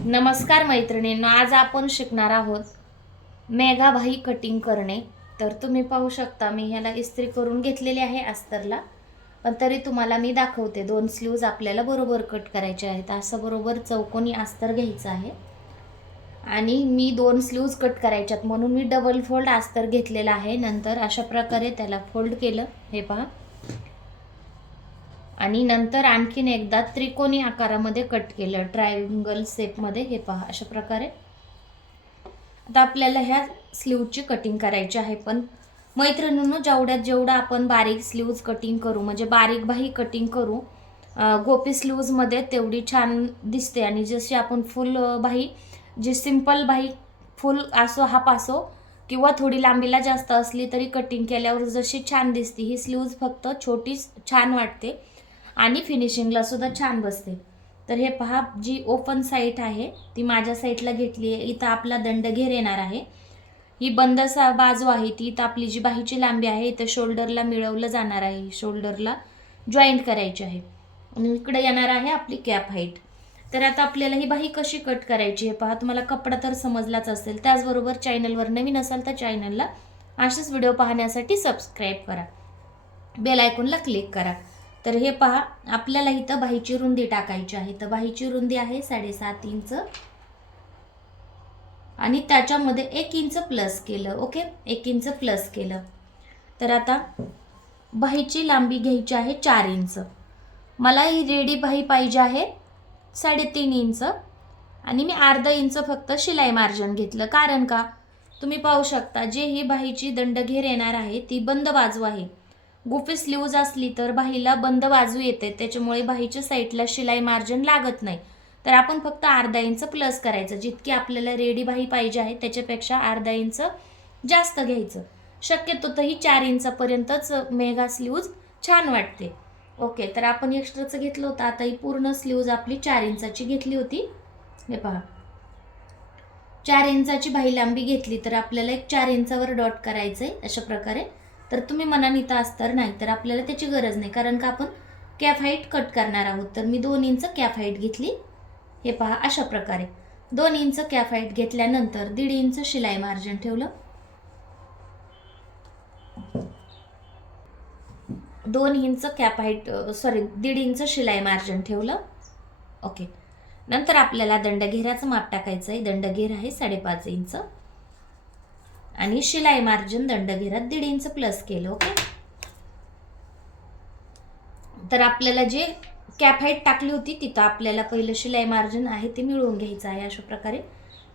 नमस्कार मैत्रिणींनो, आज आपण शिकणार आहोत मेघाभाई कटिंग करणे. तर तुम्ही पाहू शकता मी ह्याला इस्त्री करून घेतलेली आहे अस्तरला, पण तरी तुम्हाला मी दाखवते. 2 स्लीव्ज आपल्याला बरोबर कट करायचे आहेत. असं बरोबर चौकोनी अस्तर घ्यायचं आहे आणि मी 2 स्लीव्ज कट करायच्यात म्हणून मी डबल फोल्ड अस्तर घेतलेला आहे. नंतर अशा प्रकारे त्याला फोल्ड केलं, हे पहा, आणि नंतर आणखीन एकदा त्रिकोणी आकारामध्ये कट केलं, ट्रायंगल शेपमध्ये. हे पहा अशा प्रकारे. आता आपल्याला ह्या स्लीवची कटिंग करायची आहे. पण मैत्रिणींनो, जेवढं आपण बारीक स्लीव्ज कटिंग करू, म्हणजे बारीक बाही कटिंग करू गोपी स्लीव्जमध्ये, तेवढी छान दिसते. आणि जशी आपण फुल बाही, जी सिंपल बाही, फुल असो हाफ असो किंवा थोडी लांबीला जास्त असली तरी कटिंग केल्यावर जशी छान दिसते, ही स्लीव्ज फक्त छोटी छान वाटते आणि फिनिशिंगला सुद्धा छान बसते. तर हे पहा, जी ओपन साईड आहे ती माझ्या साईडला घेतली आहे. इथं आपला दंडघेर येणार आहे. ही बंद बाजू आहे ती, इथं आपली जी बाहीची लांबी आहे इथं शोल्डरला मिळवलं जाणार आहे, शोल्डरला जॉईंट करायची आहे. आणि इकडे येणार आहे आपली कॅप हाईट. तर आता आपल्याला ही बाही कशी कट करायची हे पहा. तुम्हाला कपडा तर समजलाच असेल. त्याचबरोबर चॅनलवर नवीन असाल तर चॅनलला असेच व्हिडिओ पाहण्यासाठी सबस्क्राईब करा, बेल आयकॉनला क्लिक करा. तर हे पहा, आपल्याला इथं बाहीची रुंदी टाकायची आहे. तर बाहीची रुंदी आहे 7.5 इंच आणि त्याच्यामध्ये 1 इंच प्लस केलं. ओके, 1 इंच प्लस केलं. तर आता बाहीची लांबी घ्यायची आहे 4 इंच. मला ही रेडी बाही पाहिजे आहे 3.5 इंच आणि मी अर्धा इंच फक्त शिलाई मार्जिन घेतलं. कारण का, तुम्ही पाहू शकता, जे ही बाहीची दंडघेर येणार आहे ती बंद बाजू आहे. गुफी स्लीव्ज असली तर बाहीला बंद बाजू येते, त्याच्यामुळे बाहीच्या साईडला शिलाई मार्जिन लागत नाही. तर आपण फक्त अर्धा इंच प्लस करायचं. जितकी आपल्याला रेडी बाही पाहिजे आहे त्याच्यापेक्षा अर्धा इंच जास्त घ्यायचं. शक्यतो तर ही 4 इंचापर्यंतच मेघा स्लीव्ज छान वाटते. ओके, तर आपण एक्स्ट्राचं घेतलं होतं. आता ही पूर्ण स्लीव्ज आपली 4 इंचाची घेतली होती. हे पहा, 4 इंचाची बाही लांबी घेतली तर आपल्याला एक 4 इंचावर डॉट करायचं आहे अशा प्रकारे. तर तुम्ही मनाने इथं अस्तर नाही तर आपल्याला त्याची गरज नाही, कारण का आपण कॅफ हाईट कट करणार आहोत. तर मी 2 इंच कॅफ हाईट घेतली. हे पहा अशा प्रकारे 2 इंच कॅफ हाईट घेतल्यानंतर 1.5 इंच शिलाई मार्जिन ठेवलं. 2 इंच कॅप हाईट 1.5 इंच शिलाई मार्जिन ठेवलं. ओके, नंतर आपल्याला दंडघेराचं माप टाकायचं आहे. दंडघेर आहे 5.5 इंच आणि शिलाई मार्जिन दंडघेरात 1.5 इंच प्लस केलं. ओके, तर आपल्याला जे कॅप हाईट टाकली होती तिथं आपल्याला पहिलं शिलाई मार्जिन आहे ते मिळवून घ्यायचं आहे. अशा प्रकारे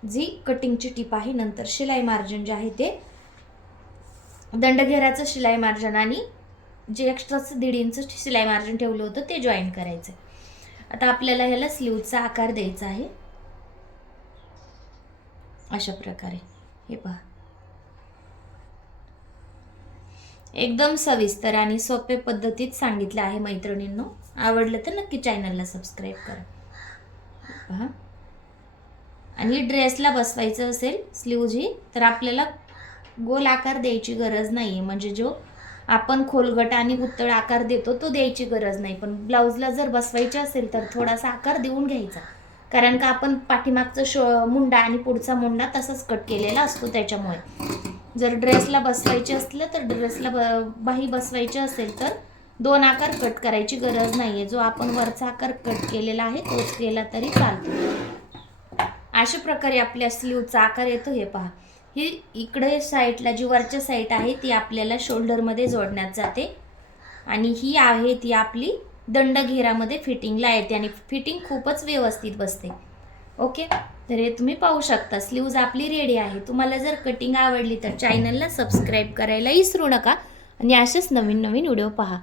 जी कटिंगची टिप आहे, नंतर शिलाई मार्जिन जे आहे ते दंडघेराचं शिलाई मार्जिन आणि जे एक्स्ट्राचं 1.5 इंच शिलाई मार्जिन ठेवलं होतं ते जॉईन करायचं. आता आपल्याला ह्याला स्लीवचा आकार द्यायचा आहे अशा प्रकारे. हे पहा, एकदम सविस्तर आणि सोपे पद्धतीत सांगितलं आहे मैत्रिणींनो. आवडलं तर नक्की चॅनलला सबस्क्राईब करा. पहा, आणि ड्रेसला बसवायचं असेल स्लीव्ज ही, तर आपल्याला गोल आकार द्यायची गरज नाही आहे. म्हणजे जो आपण खोलगट आणि उत्तळ आकार देतो तो द्यायची गरज नाही. पण ब्लाऊजला जर बसवायचे असेल तर थोडासा आकार देऊन घ्यायचा, कारण का आपण पाठीमागचं मुंडा आणि पुढचा मुंडा तसंच कट केलेला असतो. त्याच्यामुळे जर ड्रेसला बसवायचे असलं तर ड्रेसला बाही बसवायची असेल तर 2 आकार कट करायची गरज नाही आहे. जो आपण वरचा आकार कट केलेला आहे तोच केला तरी चालतो. अशा प्रकारे आपल्या स्लीवचा आकार येतो. हे पहा, ही इकडे साईडला जी वरच्या साईड आहे ती आपल्याला शोल्डरमध्ये जोडण्यात जाते आणि ही आहे ती आपली दंडघेरामध्ये फिटिंगला येते आणि फिटिंग खूपच व्यवस्थित बसते. ओके, तर हे तुम्ही पाहू शकता, स्लीव्ज आपली रेडी आहे. तुम्हाला जर कटिंग आवडली तर चॅनलला सबस्क्राईब करायला विसरू नका आणि असेच नवीन नवीन व्हिडिओ पहा.